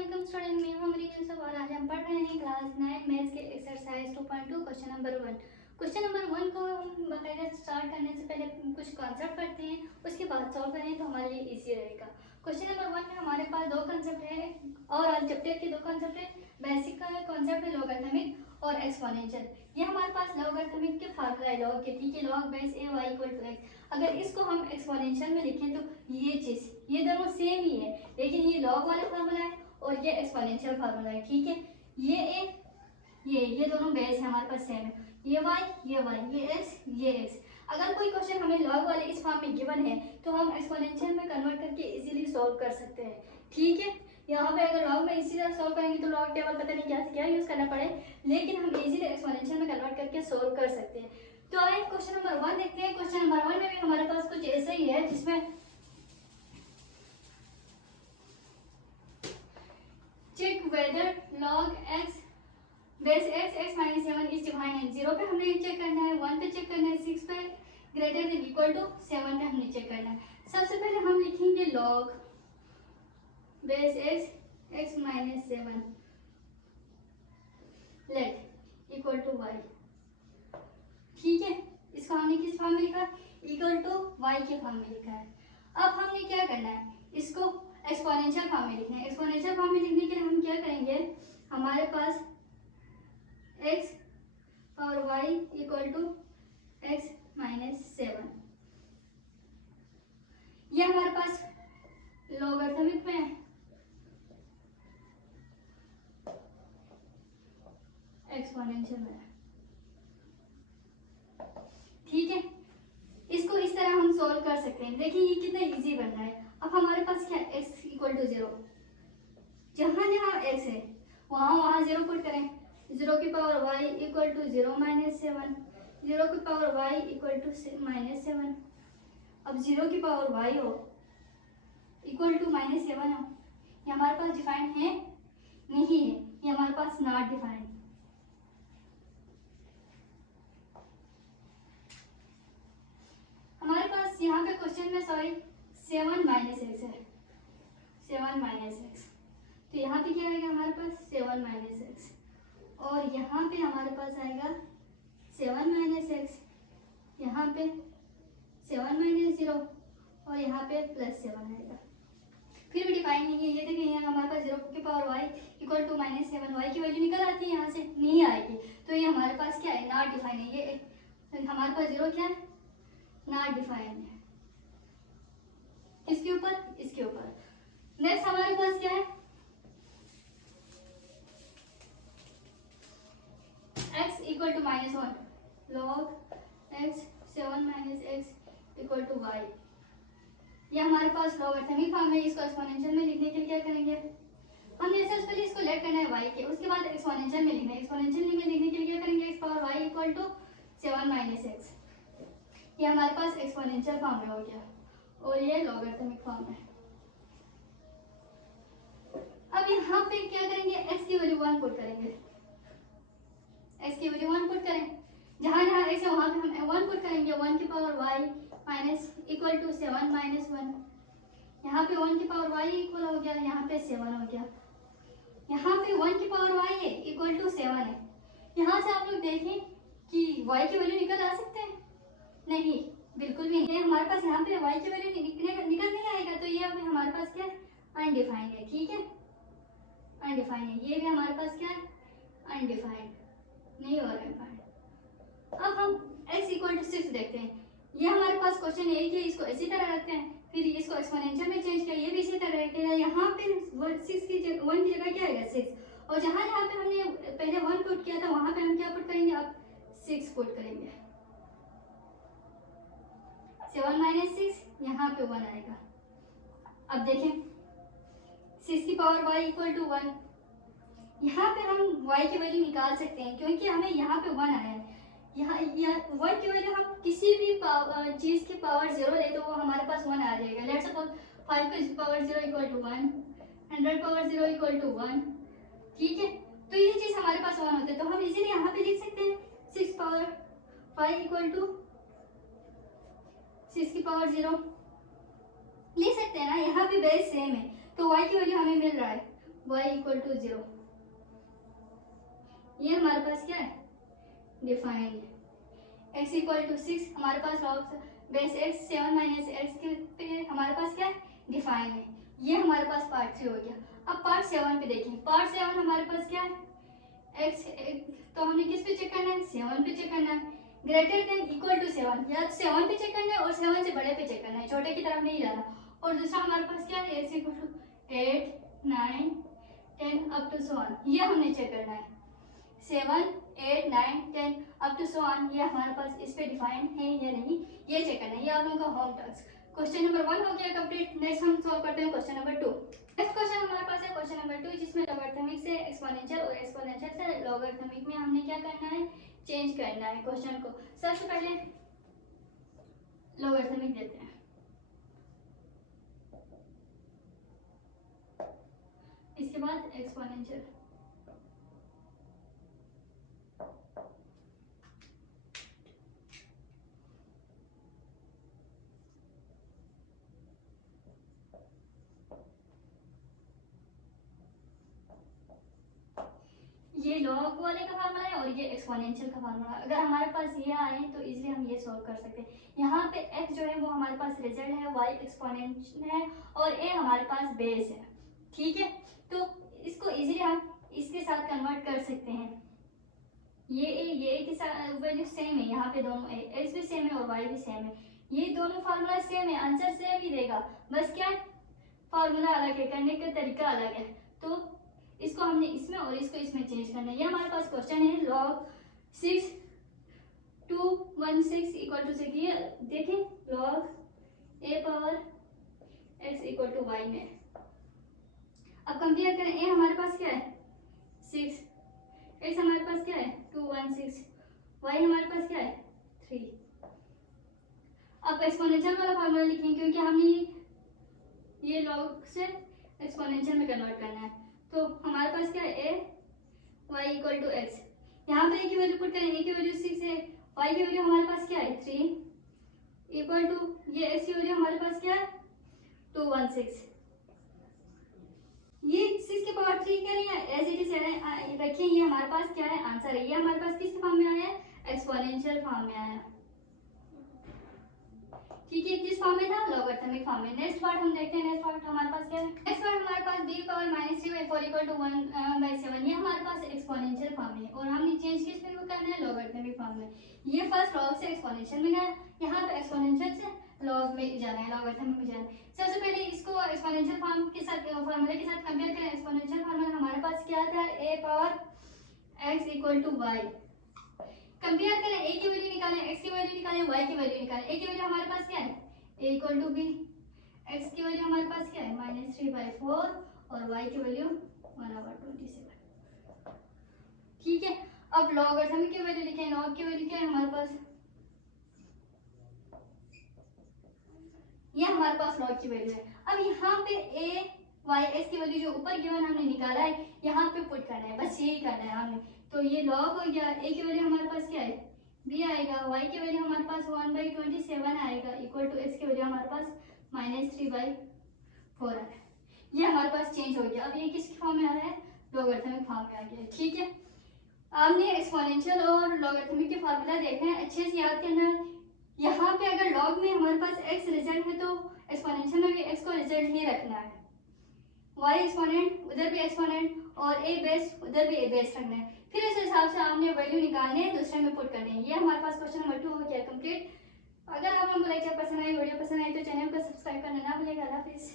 अस्सलाम स्टूडेंट, मैं हूं अमरीन यूसुफ और आज हम पढ़ रहे हैं क्लास 9 मैथ्स के exercise 2.2 question number 1। Question number 1 को हम बाकायदा स्टार्ट करने से पहले कुछ कॉन्सेप्ट पढ़ते हैं, उसके बाद सॉल्व करें तो हमारे लिए इजी रहेगा। क्वेश्चन नंबर 1 में हमारे पास दो कॉन्सेप्ट है और अलजेब्रा के दो कॉन्सेप्ट है। बेसिक का कॉन्सेप्ट है लॉगरिथमिक और एक्सपोनेंशियल। ये हमारे पास लॉगरिथमिक के फार्मूला है लॉग के, ठीक है, log base a y equal to x. अगर इसको हम एक्सपोनेंशियल में लिखें तो ये चीज़ ये दोनों सेम ही है, लेकिन ये लॉग वाला फार्मूला है और ये एक्सपोनेंशियल फार्मूला है, ठीक है। ये ए ये दोनों बेस है हमारे पास सेम है, ये वाई ये एक्स। अगर कोई क्वेश्चन हमें लॉग वाले इस फॉर्म में गिवन है तो हम एक्सपोनेंशियल में कन्वर्ट करके इजीली सॉल्व कर सकते हैं, ठीक है। यहाँ पे अगर लॉग में इसी तरह सॉल्व करेंगे तो लॉग टेबल पता नहीं क्या से क्या यूज करना पड़े, लेकिन हम इजीली एक्सपोनेंशियल में कन्वर्ट करके सॉल्व कर सकते हैं। तो आइए क्वेश्चन नंबर 1 देखते हैं। क्वेश्चन नंबर 1 में भी हमारे पास कुछ ऐसा ही है जिसमें check whether log x base x minus 7 is defined है। 0 पे हमने चेक करना है, 1 पे चेक करना है, 6 पे ग्रेटर देन इक्वल टू 7 पे हमने चेक करना है। सबसे पहले हम लिखेंगे log base x minus 7 let equal to y, ठीक है। इसको हमने किस फॉर्म में लिखा, इक्वल टू वाई के फॉर्म में लिखा है। अब हमने क्या करना है, इसको एक्सपोनेंशियल फॉर्म में लिखना है। एक्सपोनेंशियल फॉर्म में लिखने के लिए हम क्या करेंगे, हमारे पास x और y equal to x minus 7, ये हमारे पास लॉगरिथमिक में है, एक्सपोनेंशियल में, ठीक है। इसको इस तरह हम सॉल्व कर सकते हैं। देखिए ये कितना इजी बन रहा है। अब हमारे पास क्या है, x इक्वल टू 0, जहां जहां x है वहां 0 पुट करें। 0 की power y equal to 0 minus 7, 0 की power y equal to minus 7। अब 0 की पावर y हो इक्वल टू माइनस 7 हो, ये हमारे पास डिफाइंड है नहीं है, ये हमारे पास नॉट डिफाइंड। हमारे पास यहाँ पे क्वेश्चन में 7 माइनस एक्स है, 7 माइनस एक्स, तो यहाँ पे क्या आएगा हमारे पास 7 माइनस एक्स, और यहाँ पे हमारे पास आएगा 7 माइनस एक्स, यहाँ पे 7 माइनस 0 और यहाँ पे प्लस 7 आएगा। फिर भी डिफाइन नहीं है, ये देखिए यहाँ हमारे पास 0 की power y equal to minus 7, y की वैल्यू निकल आती है, यहाँ से नहीं आएगी, तो ये हमारे पास क्या है, नॉट डिफाइन है। ये हमारे पास 0 क्या है, नॉट डिफाइंड है। किसके ऊपर, इसके ऊपर। नेक्स्ट हमारे पास क्या है, x equal to minus 1 log x 7 minus x equal to y. ये हमारे पास लॉगरिथमिक फॉर्म है। इसको एक्सपोनेंशियल में लिखने के लिए क्या करेंगे, हमने सबसे पहले इसको लेट करना है y के, उसके बाद एक्सपोनेंशियल में लिखना है। एक्सपोनेंशियल में लिखने के लिए क्या करेंगे, x power y equal to 7 minus x, ये हमारे पास एक्सपोनेंशियल फॉर्म में हो गया और ये लॉगरिथमिक फॉर्म है। अब यहाँ पे क्या करेंगे, x की वैल्यू 1 पुट करेंगे, x की वैल्यू 1 पुट करें, जहां जहां x है वहां पे हम 1 पुट करेंगे। 1 की power y minus equal to 7 minus 1, यहाँ पे 1 की पावर y इक्वल हो गया, यहाँ पे 7 हो गया। यहाँ पे 1 की पावर y है इक्वल टू 7 है। यहाँ से आप लोग देखें कि y की वैल्यू निकल आ सकते हैं, नहीं बिल्कुल भी नहीं। हमारे पास यहाँ पे y की वैल्यू निकल नहीं आएगा, तो ये अभी हमारे पास क्या है, अनडिफाइंड है, ठीक है, अनडिफाइंड है। ये भी हमारे पास क्या है, अनडिफाइंड, नहीं हो रहा है। अब हम x इक्वल टू 6 देखते हैं। ये हमारे पास क्वेश्चन एक है, इसको इसी तरह रखते हैं, फिर इसको एक्सपोनेंशियल में चेंज किया, ये भी इसी तरह रखेगा। यहाँ पे 1 की जगह क्या आएगा 6, और जहाँ जहाँ पे हमने पहले 1 पुट किया था वहां पे हम क्या पुट करेंगे, अब 6 पुट करेंगे। 7 माइनस 6, यहाँ पे 1 आएगा। अब देखें 6 की पावर y इक्वल टू 1, यहाँ पे हम y की वैल्यू निकाल सकते हैं क्योंकि हमें यहाँ पे 1 आया है। यहाँ 1 की वैल्यू हम किसी भी चीज की पावर 0 ले तो वो हमारे पास 1 आ जाएगा। लेट्स सपोज 5 की power 0 equal to 1, 100 power 0 equal to 1, ठीक है। तो ये चीज हमारे पास 1 होते हैं, तो हम इजीली यहाँ पे लिख सकते हैं 6 पावर 5 इक्वल टू 6 की पावर 0 लिख सकते हैं ना। यहाँ पे बेस सेम है तो y की वैल्यू हमें मिल रहा है y इक्वल टू 0। ये हमारे पास क्या है, डिफाइन है। x इक्वल टू 6 हमारे पास log base x 7 minus x के पे हमारे पास क्या है, डिफाइन है। ये हमारे पास पार्ट 3 हो गया। अब पार्ट 7 पे देखें। पार्ट 7 हमारे पास क्या है, x तो हमने किस पे चेक करना है, 7 पे चेक करना है। ग्रेटर देन इक्वल टू 7, या 7 पे चेक करना है और 7 से बड़े पे चेक करना है, छोटे की तरफ नहीं जाना। और दूसरा हमारे पास क्या है, x equal to 8 9 10 up to 1, ये हमने चेक करना है। 7 8 9 10 अप टू 1, ये हमारे पास इस पे डिफाइन है या नहीं, ये चेक करना है। ये आप लोगों का होम टास्क। क्वेश्चन नंबर 1 हो गया कंप्लीट। नेक्स्ट हम सॉल्व करते हैं क्वेश्चन नंबर 2। नेक्स्ट क्वेश्चन हमारे पास है क्वेश्चन नंबर 2, जिसमें लॉगरिथमिक से एक्सपोनेंशियल और एक्सपोनेंशियल से लॉगरिथमिक में हमने क्या करना है, चेंज करना है क्वेश्चन को। सबसे पहले लॉगरिथमिक देते हैं, इसके बाद एक्सपोनेंशियल। ये लॉग वाले का फार्मूला है और ये एक्सपोनेंशियल का फार्मूला। अगर हमारे पास ये आए तो इजीली हम ये सॉल्व कर सकते हैं। यहाँ पे x जो है वो हमारे पास रिजल्ट है, y एक्सपोनेंशियल है और a हमारे पास बेस है। ठीक है, तो इसको इजीली हम इसके साथ कन्वर्ट कर सकते हैं। ये a के साथ वैल्यू सेम है, यहाँ पे दोनों x भी सेम है और y भी सेम है। ये दोनों फार्मूला सेम है, आंसर सेम ही देगा, बस क्या फार्मूला अलग है, करने का तरीका अलग है। तो इसको हमने इसमें और इसको इसमें चेंज करना है। ये हमारे पास क्वेश्चन है log 6 216 इक्वल टू 6। ये देखें log a power x equal to y में। अब कंपेयर करें, a हमारे पास क्या है 6, x हमारे पास क्या है 216, y हमारे पास क्या है 3। अब एक्सपोनेंशियल वाला फार्मूला लिखेंगे क्योंकि हमने ये log से एक्सपोनेंशियल में कन्वर्ट करना है। तो हमारे पास क्या है a y equal to x. यहाँ पे a की वैल्यू पुट करें, a की वैल्यू 6 है, y की वैल्यू हमारे पास क्या है 3 इक्वल टू ये x की वैल्यू हमारे पास क्या है 216। ये 6 के पावर 3 करें या एज इट इज रखें, ये हमारे पास क्या है आंसर है। ये हमारे पास किस फॉर्म में आया है, एक्सपोनेंशियल फॉर्म में आया। ठीक है, किस फॉर्म में था, लॉगरिथमिक फॉर्म में। नेक्स्ट पार्ट हम देखते हैं। नेक्स्ट पार्ट हमारे पास क्या है, नेक्स्ट पार्ट हमारे पास b पावर -3/4 इक्वल टू 1/7। ये हमारे पास एक्सपोनेंशियल फॉर्म में और हमने चेंज किस में करना है, लॉगरिथमिक फॉर्म में। ये फर्स्ट लॉग से एक्सपोनेंशियल में गया, यहाँ पे एक्सपोनेंशियल से लॉग में जाना है, लॉगरिथमिक में जाना है। सबसे पहले इसको एक्सपोनेंशियल फॉर्म के साथ फार्मूले के साथ कंपेयर करें। एक्सपोनेंशियल फार्मूला हमारे पास क्या था, a power x equal to y। Compare करें, a की वैल्यू निकालें, x की वैल्यू निकालें, y की वैल्यू निकालें। a की वैल्यू हमारे पास क्या है a equal to b, x की वैल्यू हमारे पास क्या है -3/4 और y की वैल्यू 1/27। ठीक है, अब लॉगरिथमिक की वैल्यू लिखें। लॉग की वैल्यू क्या है हमारे पास, ये हमारे पास लॉग की वैल्यू है। अब यहाँ पे a y x की वैल्यू जो ऊपर गिवन हमने निकाला है यहाँ पे पुट करना है, बस यही करना है हमने। तो ये लॉग हो गया, a की वैल्यू हमारे पास क्या है b आएगा, y की वैल्यू हमारे पास 1/27 आएगा इक्वल टू x की वैल्यू हमारे पास -3/4 आएगा। ये हमारे पास चेंज हो गया। अब ये किस फॉर्म में आ रहा है, लॉगरिथमिक फॉर्म में आ गया। ठीक है, आपने एक्सपोनेंशियल और लॉगरिथमिक के फार्मूला देखना है, अच्छे से याद करना है। यहाँ पे अगर लॉग में हमारे पास x रिजल्ट है तो एक्सपोनेंशियल में भी x को रिजल्ट ही रखना है। y एक्सपोनेंट उधर भी एक्सपोनेंट और a बेस उधर भी a बेस रखना है। फिर इस हिसाब से आपने वैल्यू निकालने हैं, दूसरे में पुट करने हैं। ये हमारे पास क्वेश्चन नंबर 2 हो गया कंप्लीट। अगर आप लोगों को लेक्चर पसंद आए, वीडियो पसंद आए तो चैनल को सब्सक्राइब करना ना भूलिएगा। अल्लाह हाफिज़।